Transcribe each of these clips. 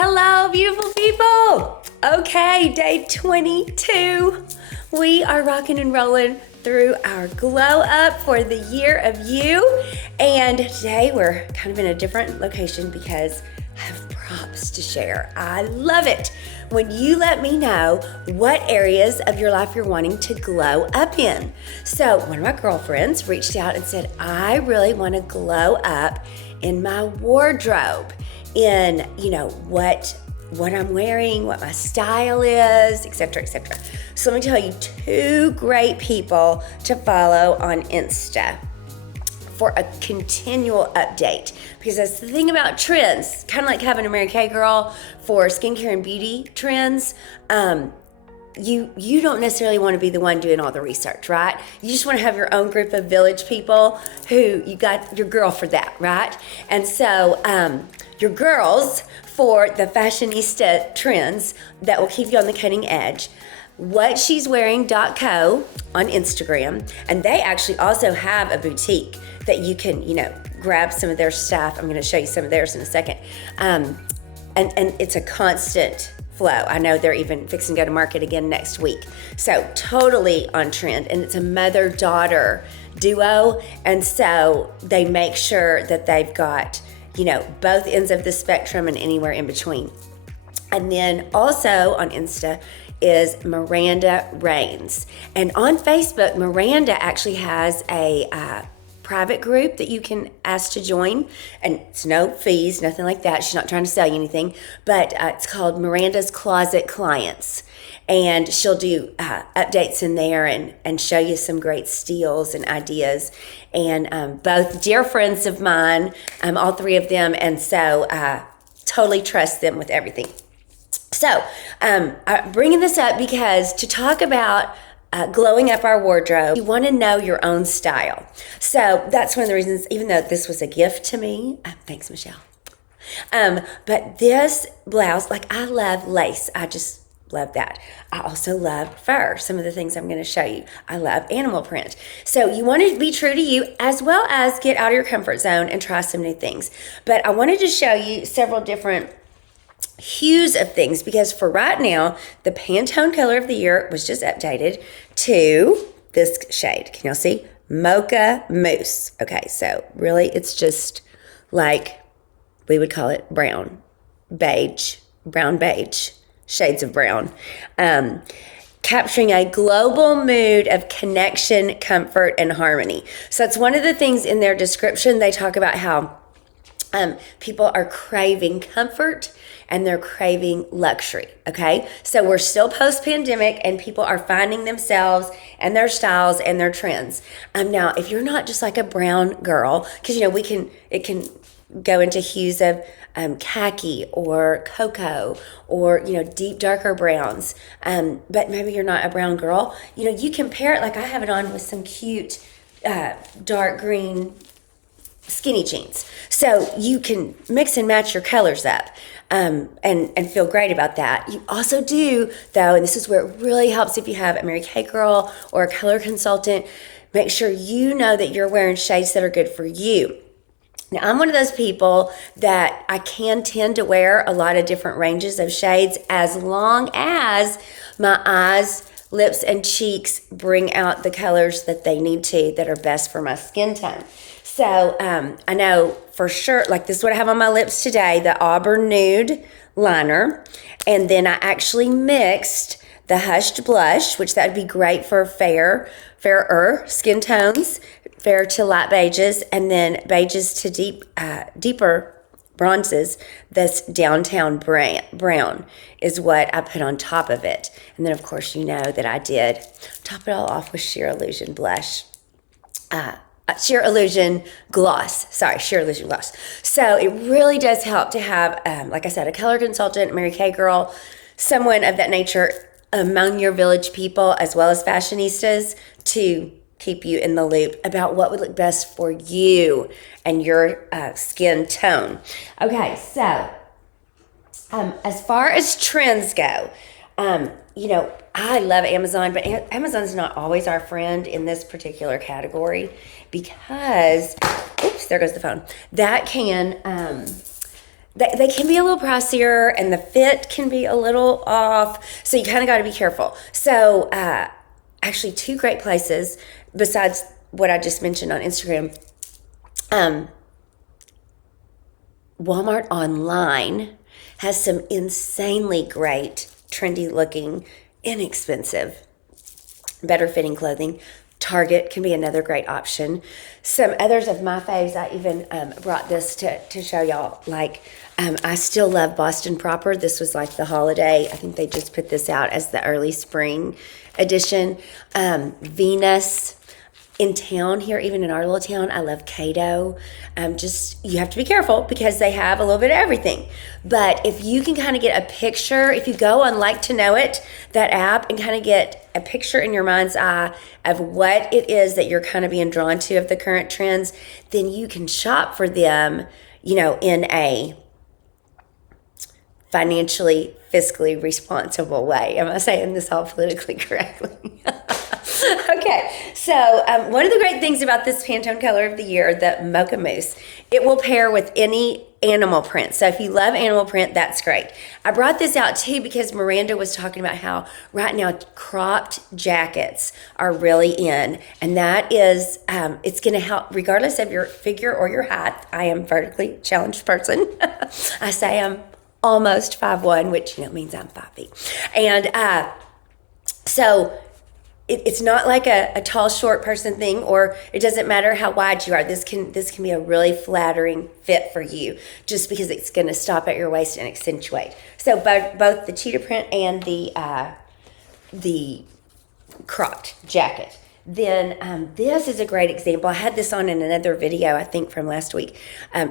Hello, beautiful people. Okay, day 22. We are rocking and rolling through our glow up for the year of you. And today we're kind of in a different location because I have props to share. I love it when you let me know what areas of your life you're wanting to glow up in. So one of my girlfriends reached out and said, I really want to glow up in my wardrobe, in, what I'm wearing, what my style is, etc., etc. So let me tell you two great people to follow on Insta for a continual update, because that's the thing about trends, kind of like having a Mary Kay girl for skincare and beauty trends. You don't necessarily want to be the one doing all the research, right? You just want to have your own group of village people who you got your girl for that, right? And so your girls for the fashionista trends that will keep you on the cutting edge. whatshe'swearing.co on Instagram, and they actually also have a boutique that you can, grab some of their stuff. I'm going to show you some of theirs in a second. And it's a constant flow. I know they're even fixing to go to market again next week. So totally on trend. And it's a mother-daughter duo. And so they make sure that they've got, both ends of the spectrum and anywhere in between. And then also on Insta is Miranda Reigns. And on Facebook, Miranda actually has a private group that you can ask to join, and it's no fees, nothing like that. She's not trying to sell you anything, but it's called Miranda's Closet Clients, and she'll do updates in there and show you some great steals and ideas. And both dear friends of mine, all three of them, and so totally trust them with everything. So I'm bringing this up because to talk about glowing up our wardrobe, you want to know your own style. So that's one of the reasons, even though this was a gift to me, thanks, Michelle. But this blouse, I love lace. I just love that. I also love fur. Some of the things I'm going to show you. I love animal print. So you want to be true to you as well as get out of your comfort zone and try some new things. But I wanted to show you several different hues of things, because for right now, the Pantone Color of the Year was just updated to this shade. Can y'all see? Mocha Mousse. Okay, so really it's just like, we would call it brown beige, shades of brown. Capturing a global mood of connection, comfort, and harmony. So that's one of the things in their description. They talk about how people are craving comfort and they're craving luxury, okay? So we're still post-pandemic and people are finding themselves and their styles and their trends. Now, if you're not just like a brown girl, because, it can go into hues of khaki or cocoa or, deep darker browns, but maybe you're not a brown girl, you can pair it, like I have it on with some cute dark green skinny jeans. So you can mix and match your colors up and feel great about that. You also do, though, and this is where it really helps if you have a Mary Kay girl or a color consultant, make sure you know that you're wearing shades that are good for you. Now, I'm one of those people that I can tend to wear a lot of different ranges of shades as long as my eyes, lips, and cheeks bring out the colors that they need to, that are best for my skin tone. So I know for sure, this is what I have on my lips today, the Auburn Nude liner. And then I actually mixed the Hushed Blush, which that would be great for fairer skin tones, fair to light beiges, and then beiges to deeper bronzes. This Downtown Brown is what I put on top of it. And then, of course, you know that I did top it all off with Sheer Illusion blush. Sheer Illusion gloss. So it really does help to have, like I said, a color consultant, Mary Kay girl, someone of that nature among your village people, as well as fashionistas, to keep you in the loop about what would look best for you and your skin tone. Okay, so as far as trends go, I love Amazon, but Amazon's not always our friend in this particular category because, oops, there goes the phone. That can they can be a little pricier, and the fit can be a little off. So you kind of got to be careful. So actually, two great places besides what I just mentioned on Instagram. Walmart online has some insanely great, trendy looking, inexpensive, better fitting clothing. Target can be another great option. Some others of my faves, I even brought this to show y'all. Like, I still love Boston Proper. This was like the holiday. I think they just put this out as the early spring edition. Venus. In town here, even in our little town, I love Cato. Just, you have to be careful because they have a little bit of everything. But if you can kind of get a picture, if you go on Like to Know It, that app, and kind of get a picture in your mind's eye of what it is that you're kind of being drawn to of the current trends, then you can shop for them, in a financially, fiscally responsible way. Am I saying this all politically correctly? Okay, so one of the great things about this Pantone Color of the Year, the Mocha Mousse, it will pair with any animal print. So if you love animal print, that's great. I brought this out too because Miranda was talking about how right now cropped jackets are really in, and that is, it's going to help regardless of your figure or your height. I am a vertically challenged person. I say I'm almost 5'1", which means I'm 5 feet. And so it's not like a tall, short person thing, or it doesn't matter how wide you are. This can be a really flattering fit for you, just because it's going to stop at your waist and accentuate. So both the cheetah print and the cropped jacket. Then this is a great example. I had this on in another video, I think from last week.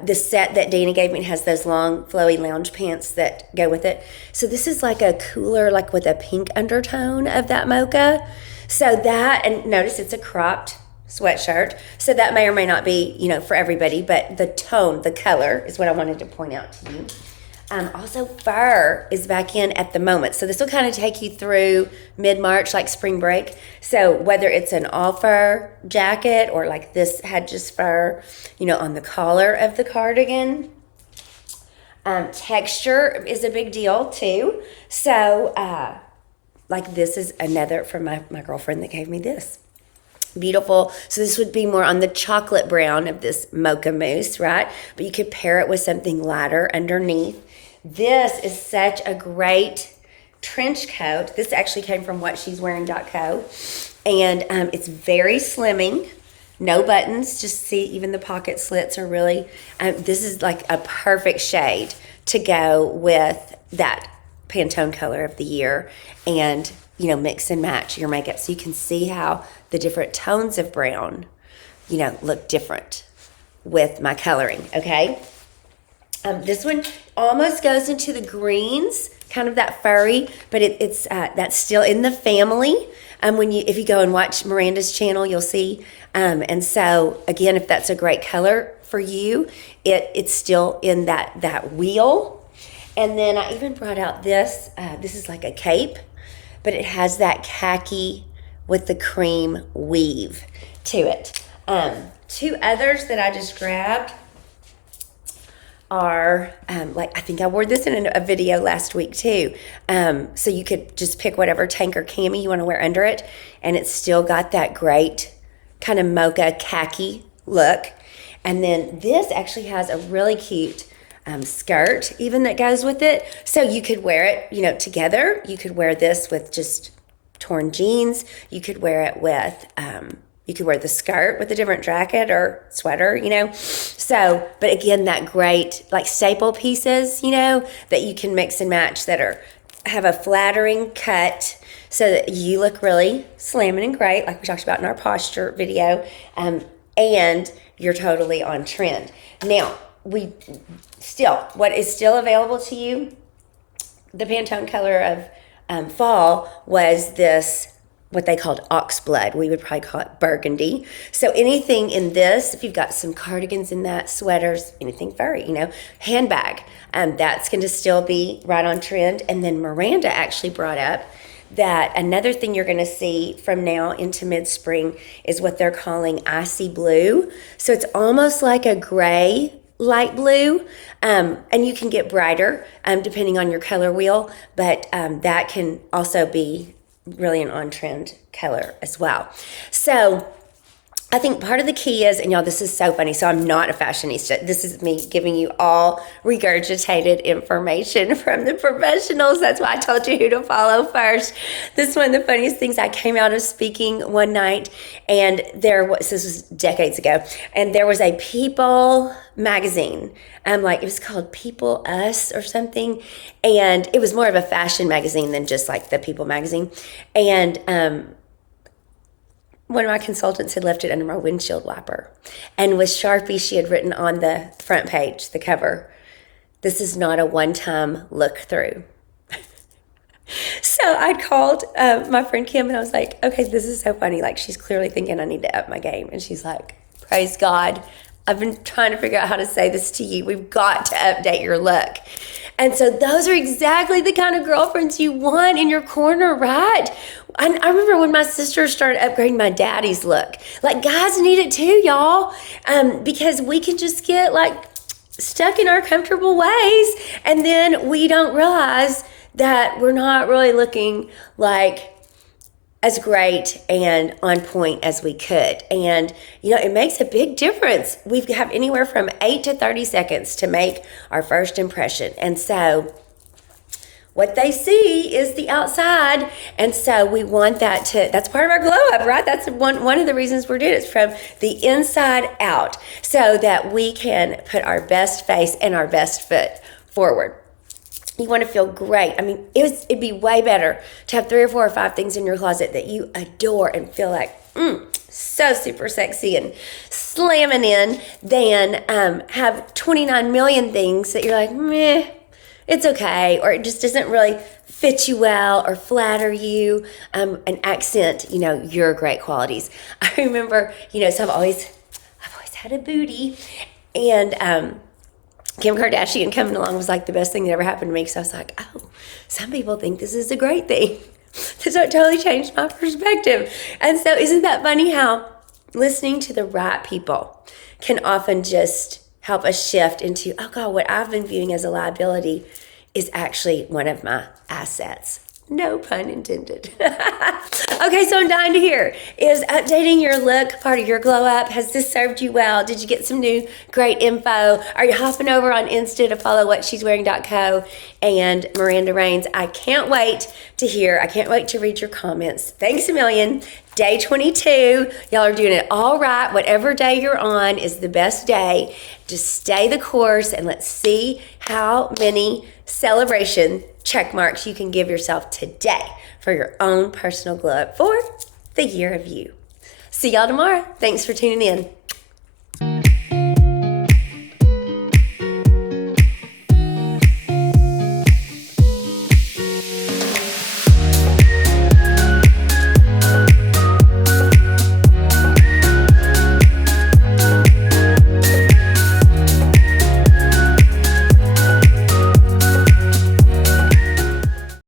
The set that Dana gave me has those long flowy lounge pants that go with it. So this is like a cooler, like with a pink undertone of that mocha. So that, and notice it's a cropped sweatshirt. So that may or may not be, for everybody, but the tone, the color is what I wanted to point out to you. Also, fur is back in at the moment. So this will kind of take you through mid-March, like spring break. So whether it's an all fur jacket or like this had just fur, on the collar of the cardigan. Texture is a big deal too. So like this is another from my girlfriend that gave me this. Beautiful. So this would be more on the chocolate brown of this Mocha Mousse, right? But you could pair it with something lighter underneath. This is such a great trench coat. This actually came from whatshe'swearing.co. And it's very slimming. No buttons. Just see, even the pocket slits are really, this is like a perfect shade to go with that Pantone Color of the Year, and mix and match your makeup so you can see how the different tones of brown look different with my coloring. Okay, this one almost goes into the greens, kind of that furry, but it's that's still in the family. If you go and watch Miranda's channel, you'll see. And so again, if that's a great color for you, it's still in that wheel. And then I even brought out this. This is like a cape, but it has that khaki with the cream weave to it. Two others that I just grabbed are, I think I wore this in a video last week too. So you could just pick whatever tank or cami you want to wear under it, and it's still got that great kind of mocha khaki look. And then this actually has a really cute skirt even that goes with it. So you could wear it, together. You could wear this with just torn jeans. You could wear it with, you could wear the skirt with a different jacket or sweater, So, but again, that great like staple pieces, that you can mix and match that have a flattering cut so that you look really slamming and great, like we talked about in our posture video, and you're totally on trend. Now, what is still available to you, the Pantone Color of fall was this, what they called oxblood. We would probably call it burgundy. So anything in this, if you've got some cardigans in that, sweaters, anything furry, handbag, that's going to still be right on trend. And then Miranda actually brought up that another thing you're going to see from now into mid-spring is what they're calling icy blue. So it's almost like a gray light blue, and you can get brighter depending on your color wheel, but that can also be really an on-trend color as well. So I think part of the key is, and y'all, this is so funny. So I'm not a fashionista. This is me giving you all regurgitated information from the professionals. That's why I told you who to follow first. This is one of the funniest things. I came out of speaking one night, and this was decades ago, and there was a People magazine. It was called People Us or something, and it was more of a fashion magazine than just like the People magazine. And one of my consultants had left it under my windshield wiper. And with Sharpie, she had written on the front page, the cover, "This is not a one-time look through." So I called my friend Kim, and I was like, okay, this is so funny. Like, she's clearly thinking I need to up my game. And she's like, praise God. I've been trying to figure out how to say this to you. We've got to update your look. And so those are exactly the kind of girlfriends you want in your corner, right? I remember when my sister started upgrading my daddy's look. Like, guys need it too, y'all, because we can just get like stuck in our comfortable ways, and then we don't realize that we're not really looking like as great and on point as we could. And, it makes a big difference. We have anywhere from 8 to 30 seconds to make our first impression. And so what they see is the outside. And so we want that's part of our glow up, right? That's one of the reasons we're doing it. It's from the inside out, so that we can put our best face and our best foot forward. You want to feel great. I mean, it'd be way better to have 3 or 4 or 5 things in your closet that you adore and feel like, so super sexy and slamming in, than have 29 million things that you're like, meh, it's okay, or it just doesn't really fit you well or flatter you and accent, your great qualities. I remember, so I've always had a booty, and Kim Kardashian coming along was like the best thing that ever happened to me. So I was like, oh, some people think this is a great thing. So it totally changed my perspective. And so isn't that funny how listening to the right people can often just help us shift into, oh God, what I've been viewing as a liability is actually one of my assets. No pun intended. Okay, so I'm dying to hear, is updating your look part of your glow up? Has this served you well? Did you get some new great info? Are you hopping over on Insta to follow whatshe'swearing.co and Miranda Raines? I can't wait to hear. I can't wait to read your comments. Thanks a million. Day 22. Y'all are doing it all right. Whatever day you're on is the best day. Just stay the course, and let's see how many celebration check marks you can give yourself today for your own personal glow up for the year of you. See y'all tomorrow. Thanks for tuning in.